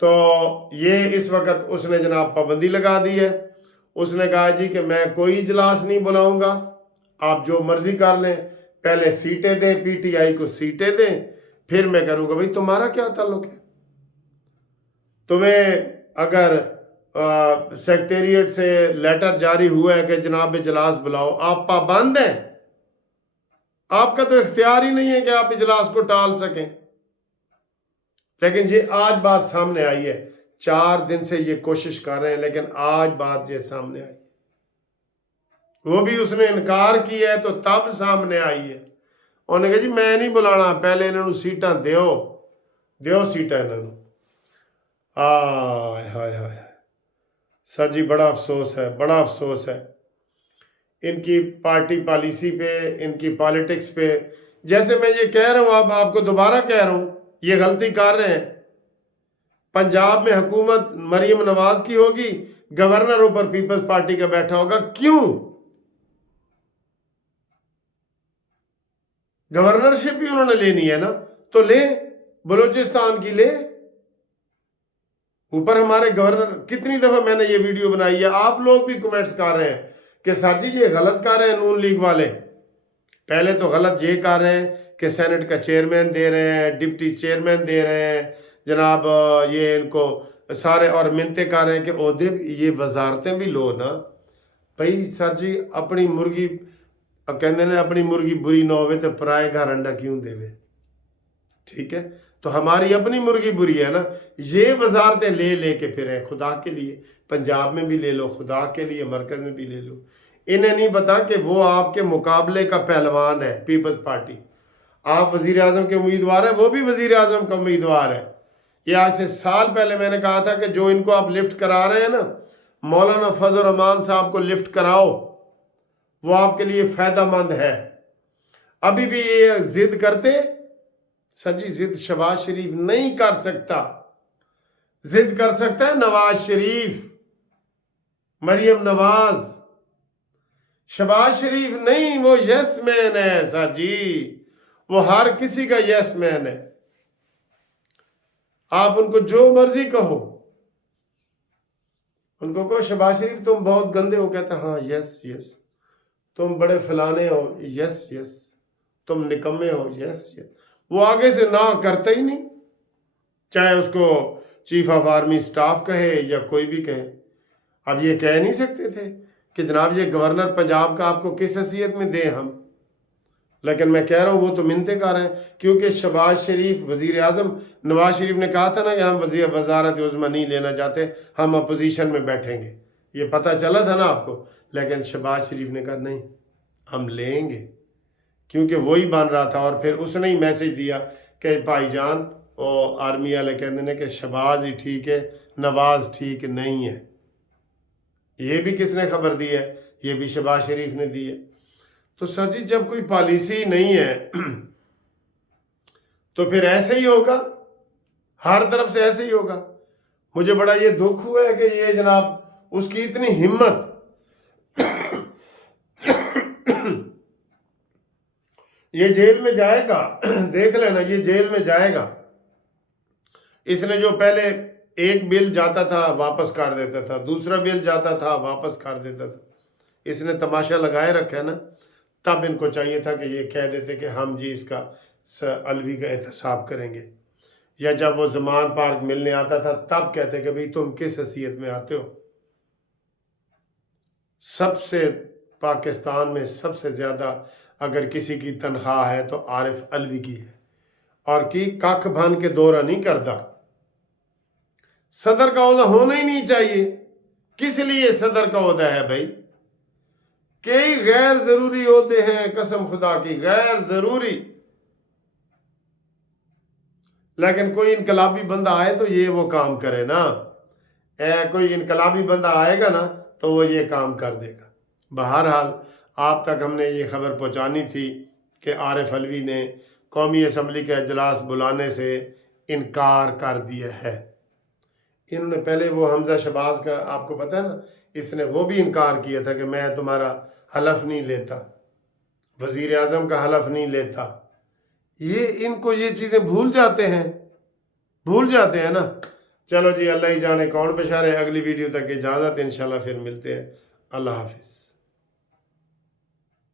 تو یہ اس وقت اس نے جناب پابندی لگا دی ہے. اس نے کہا جی کہ میں کوئی اجلاس نہیں بلاؤں گا, آپ جو مرضی کر لیں, پہلے سیٹیں دیں, پی ٹی آئی کو سیٹیں دیں, پھر میں کروں گا. بھائی تمہارا کیا تعلق ہے؟ تمہیں اگر سیکٹریٹ سے لیٹر جاری ہوا ہے کہ جناب اجلاس بلاؤ, آپ پابند ہیں, آپ کا تو اختیار ہی نہیں ہے کہ آپ اجلاس کو ٹال سکیں. لیکن یہ آج بات سامنے آئی ہے, 4 دن سے یہ کوشش کر رہے ہیں, لیکن آج بات یہ سامنے آئی. وہ بھی اس نے انکار کیا ہے تو تب سامنے آئی ہے. انہوں نے کہا جی میں نہیں بلانا, پہلے انہوں نے سیٹاں دیو سیٹاں انہوں نے. ہائے ہائے ہائے سر جی, بڑا افسوس ہے, بڑا افسوس ہے ان کی پارٹی پالیسی پہ, ان کی پالیٹکس پہ. جیسے میں یہ کہہ رہا ہوں, اب آپ کو دوبارہ کہہ رہا ہوں, یہ غلطی کر رہے ہیں. پنجاب میں حکومت مریم نواز کی ہوگی, گورنر اوپر پیپلز پارٹی کا بیٹھا ہوگا. کیوں؟ گورنرشپ بھی انہوں نے لینی ہے نا, تو لے, بلوچستان کی لے. اوپر ہمارے گورنر, کتنی دفعہ میں نے یہ ویڈیو بنائی ہے, آپ لوگ بھی کمنٹس کر رہے ہیں کہ سر جی یہ غلط کر رہے ہیں نون لیگ والے. پہلے تو غلط یہ کر رہے ہیں کہ سینٹ کا چیئرمین دے رہے ہیں, ڈپٹی چیئرمین دے رہے ہیں جناب, یہ ان کو سارے, اور منتیں کر رہے ہیں کہ عہدے, یہ وزارتیں بھی لو نا. بھائی سر جی اپنی مرغی کہندے نے, اپنی مرغی بری نہ ہوئے تو پرائے گھر انڈا کیوں دے وے. ٹھیک ہے, تو ہماری اپنی مرغی بری ہے نا. یہ وزارتیں لے کے پھر ہیں خدا کے لیے, پنجاب میں بھی لے لو, خدا کے لیے مرکز میں بھی لے لو. انہیں نہیں پتا کہ وہ آپ کے مقابلے کا پہلوان ہے پیپلز پارٹی. آپ وزیر اعظم کے امیدوار ہیں, وہ بھی وزیر اعظم کا امیدوار ہے. یہ آج سے سال پہلے میں نے کہا تھا کہ جو ان کو آپ لفٹ کرا رہے ہیں نا, مولانا فضل الرحمان صاحب کو لفٹ کراؤ, وہ آپ کے لیے فائدہ مند ہے. ابھی بھی یہ ضد کرتے, سر جی ضد شہباز شریف نہیں کر سکتا, ضد کر سکتا ہے نواز شریف, مریم نواز. شہباز شریف نہیں, وہ یس مین ہے سر جی, وہ ہر کسی کا یس مین ہے. آپ ان کو جو مرضی کہو, ان کو کہو شہباز شریف تم بہت گندے ہو, کہتے ہیں ہاں یس یس. تم بڑے فلانے ہو, یس یس. تم نکمے ہو, یس یس. وہ آگے سے نہ کرتا ہی نہیں, چاہے اس کو چیف آف آرمی سٹاف کہے یا کوئی بھی کہے. اب یہ کہہ نہیں سکتے تھے کہ جناب یہ گورنر پنجاب کا آپ کو کس حیثیت میں دیں ہم. لیکن میں کہہ رہا ہوں وہ تو منتیں کر رہے ہیں, کیونکہ شہباز شریف وزیر اعظم, نواز شریف نے کہا تھا نا کہ ہم وزارت عظمیٰ نہیں لینا چاہتے, ہم اپوزیشن میں بیٹھیں گے. یہ پتہ چلا تھا نا آپ کو. لیکن شہباز شریف نے کہا نہیں, ہم لیں گے, کیونکہ وہی بن رہا تھا. اور پھر اس نے ہی میسج دیا کہ بھائی جان, وہ آرمی والے کہتے ہیں کہ شہباز ہی ٹھیک ہے, نواز ٹھیک نہیں ہے. یہ بھی کس نے خبر دی ہے؟ یہ بھی شہباز شریف نے دی ہے. تو سر جی جب کوئی پالیسی نہیں ہے تو پھر ایسے ہی ہوگا, ہر طرف سے ایسے ہی ہوگا. مجھے بڑا یہ دکھ ہوا ہے کہ یہ جناب اس کی اتنی ہمت, یہ جیل میں جائے گا, دیکھ لینا یہ جیل میں جائے گا. اس نے جو پہلے ایک بل جاتا تھا واپس کر دیتا تھا, دوسرا بل جاتا تھا واپس کر دیتا تھا. اس نے تماشا لگائے رکھا ہے نا. تب ان کو چاہیے تھا کہ یہ کہہ دیتے کہ ہم جی اس کا الوی کا احتساب کریں گے. یا جب وہ زمان پارک ملنے آتا تھا تب کہتے کہ بھئی تم کس حیثیت میں آتے ہو. سب سے پاکستان میں سب سے زیادہ اگر کسی کی تنخواہ ہے تو عارف الوی کی ہے, اور کی ککھ بھن کے دورہ نہیں کرتا. صدر کا عہدہ ہونا ہی نہیں چاہیے. کس لیے صدر کا عہدہ ہے بھائی؟ کئی غیر ضروری ہوتے ہیں, قسم خدا کی غیر ضروری. لیکن کوئی انقلابی بندہ آئے تو یہ وہ کام کرے نا. کوئی انقلابی بندہ آئے گا نا تو وہ یہ کام کر دے گا. بہرحال آپ تک ہم نے یہ خبر پہنچانی تھی کہ عارف الوی نے قومی اسمبلی کا اجلاس بلانے سے انکار کر دیا ہے. انہوں نے پہلے وہ حمزہ شہباز کا, آپ کو پتہ ہے نا, اس نے وہ بھی انکار کیا تھا کہ میں تمہارا حلف نہیں لیتا, وزیر اعظم کا حلف نہیں لیتا. یہ ان کو یہ چیزیں بھول جاتے ہیں نا. چلو جی، اللہ ہی جانے کون پشارے، اگلی ویڈیو تک اجازت، انشاءاللہ پھر ملتے ہیں، اللہ حافظ۔